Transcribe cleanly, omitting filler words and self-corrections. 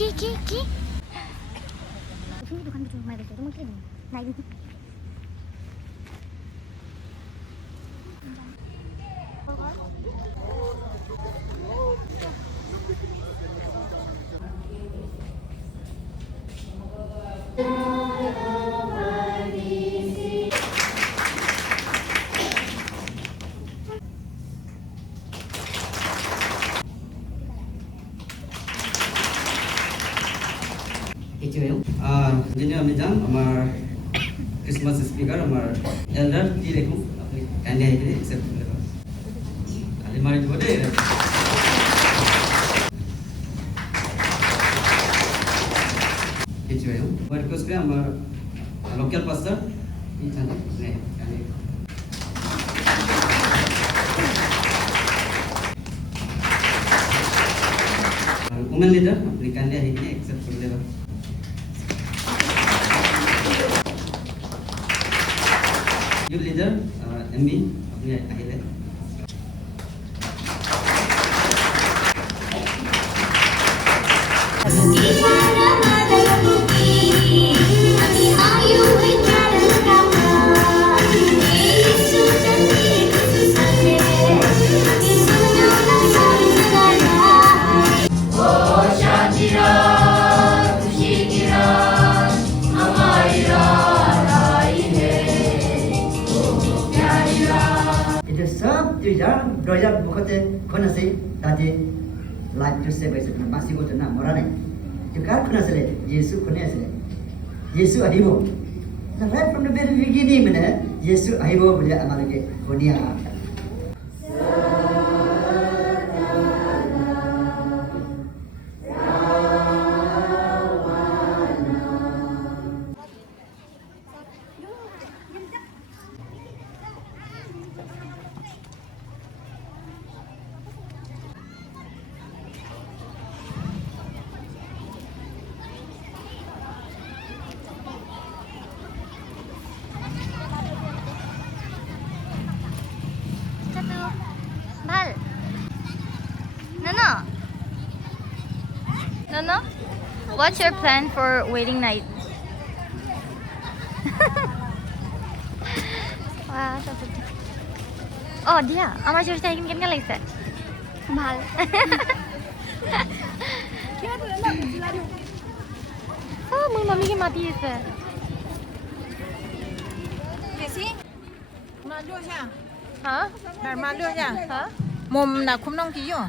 কি তুমি দোকান কিছু ঘুমাই বসে তুমি কি নাই Jadi kami jam, amar Christmas speaker, amar elder di lekung, kan dia ini accept dulu. Ali mari dua deh. Itu ya. Request ke amar local pastor, ini channel, nih, kan ini. Women leader, berikan dia ini accept dulu. Youth leader, MB, अपने आहिले. Jangan doyan bukannya kena sih tadi live tu saya baca masih kau tenang orang ni. Juga kena sih Yesus kena sih. Yesus adibo. Nah right from the very beginning mana Yesus adibo boleh amal ke dunia. No. What's your plan for wedding night? Wow, so sweet. Oh, dia. আমার চুরিটা কেমন লাগছে? ভাল। Oh, মোৰ মামীকে মাতি আছে। Kesi? Malu siya. হা? Dar malu siya. হা? Mom na kumnong kiyo.